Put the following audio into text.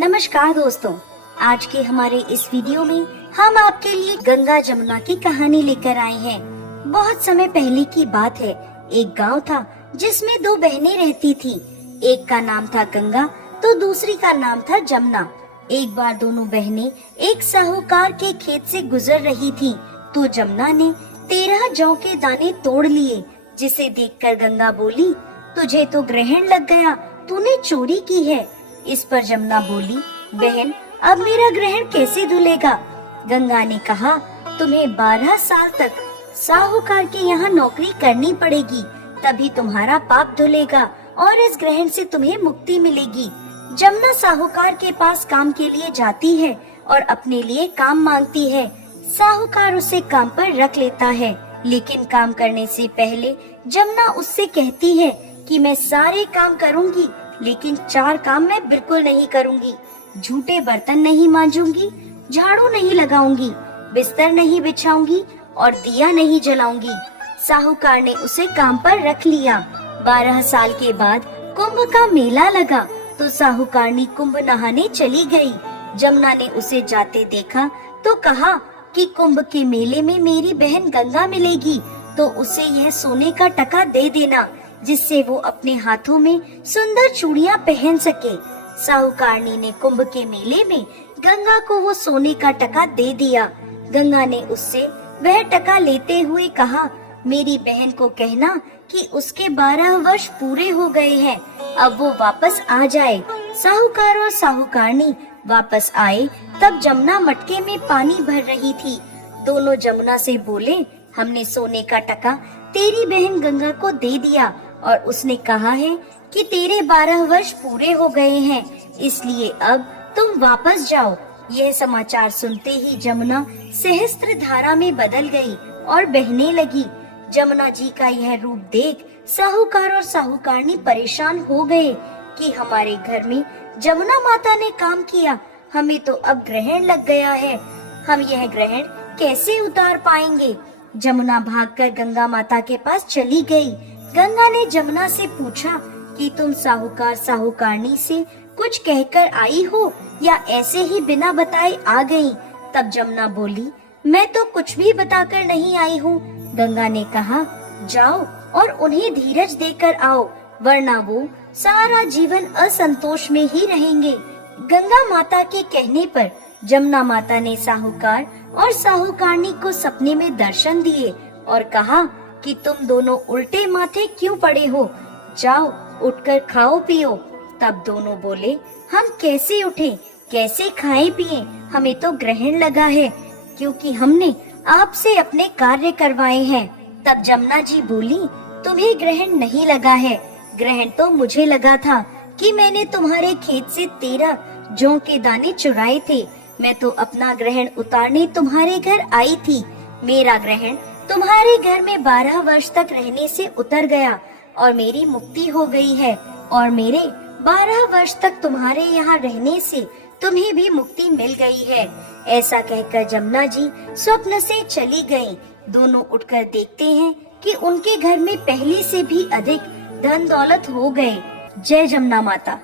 नमस्कार दोस्तों, आज के हमारे इस वीडियो में हम आपके लिए गंगा जमुना की कहानी लेकर आए हैं। बहुत समय पहले की बात है। एक गांव था जिसमें दो बहनें रहती थीं। एक का नाम था गंगा तो दूसरी का नाम था जमुना। एक बार दोनों बहनें एक साहूकार के खेत से गुजर रही थीं, तो जमुना ने 13 जौ के दाने तोड़ लिए, जिसे देखकर गंगा बोली, तुझे तो ग्रहण लग गया, तूने चोरी की है। इस पर जमुना बोली, बहन, अब मेरा ग्रहण कैसे धुलेगा? गंगा ने कहा, तुम्हें 12 साल तक साहूकार के यहाँ नौकरी करनी पड़ेगी, तभी तुम्हारा पाप धुलेगा और इस ग्रहण से तुम्हें मुक्ति मिलेगी। जमुना साहूकार के पास काम के लिए जाती है और अपने लिए काम मांगती है। साहूकार उसे काम पर रख लेता है, लेकिन काम करने से पहले जमुना उससे कहती है कि मैं सारे काम करूंगी, लेकिन 4 काम मैं बिल्कुल नहीं करूंगी। झूठे बर्तन नहीं मांजूंगी, झाड़ू नहीं लगाऊंगी, बिस्तर नहीं बिछाऊंगी और दिया नहीं जलाऊंगी। साहूकार ने उसे काम पर रख लिया। 12 साल के बाद कुंभ का मेला लगा तो साहूकारनी कुंभ नहाने चली गई। जमुना ने उसे जाते देखा तो कहा कि कुंभ के मेले में मेरी बहन गंगा मिलेगी, तो उसे यह सोने का टका दे देना, जिससे वो अपने हाथों में सुंदर चूड़ियां पहन सके। साहूकारनी ने कुंभ के मेले में गंगा को वो सोने का टका दे दिया। गंगा ने उससे वह टका लेते हुए कहा, मेरी बहन को कहना कि उसके 12 वर्ष पूरे हो गए हैं, अब वो वापस आ जाए। साहूकार और साहूकारनी वापस आए तब जमुना मटके में पानी भर रही थी। दोनों जमुना से बोले, हमने सोने का टका तेरी बहन गंगा को दे दिया और उसने कहा है कि तेरे 12 वर्ष पूरे हो गए हैं, इसलिए अब तुम वापस जाओ। यह समाचार सुनते ही जमुना सहस्त्र धारा में बदल गई और बहने लगी। जमुना जी का यह रूप देख साहूकार और साहूकारनी परेशान हो गए कि हमारे घर में जमुना माता ने काम किया, हमें तो अब ग्रहण लग गया है, हम यह ग्रहण कैसे उतार पाएंगे। जमुना भागकर गंगा माता के पास चली गई। गंगा ने जमुना से पूछा कि तुम साहूकार साहूकारनी से कुछ कहकर आई हो या ऐसे ही बिना बताए आ गई? तब जमुना बोली, मैं तो कुछ भी बताकर नहीं आई हूँ। गंगा ने कहा, जाओ और उन्हें धीरज देकर आओ, वरना वो सारा जीवन असंतोष में ही रहेंगे। गंगा माता के कहने पर जमुना माता ने साहूकार और साहूकारनी को सपने में दर्शन दिए और कहा कि तुम दोनों उल्टे माथे क्यों पड़े हो, जाओ उठकर खाओ पियो। तब दोनों बोले, हम कैसे उठें, कैसे खाएं पिएं, हमें तो ग्रहण लगा है, क्योंकि हमने आपसे अपने कार्य करवाए हैं। तब जमुना जी बोली, तुम्हें ग्रहण नहीं लगा है, ग्रहण तो मुझे लगा था कि मैंने तुम्हारे खेत से 13 जौ के दाने चुराए थे। मैं तो अपना ग्रहण उतारने तुम्हारे घर आई थी। मेरा ग्रहण तुम्हारे घर में 12 वर्ष तक रहने से उतर गया और मेरी मुक्ति हो गई है, और मेरे 12 वर्ष तक तुम्हारे यहाँ रहने से तुम्हें भी मुक्ति मिल गई है। ऐसा कहकर जमुना जी स्वप्न से चली गईं। दोनों उठकर देखते हैं कि उनके घर में पहले से भी अधिक धन दौलत हो गए। जय जमुना माता।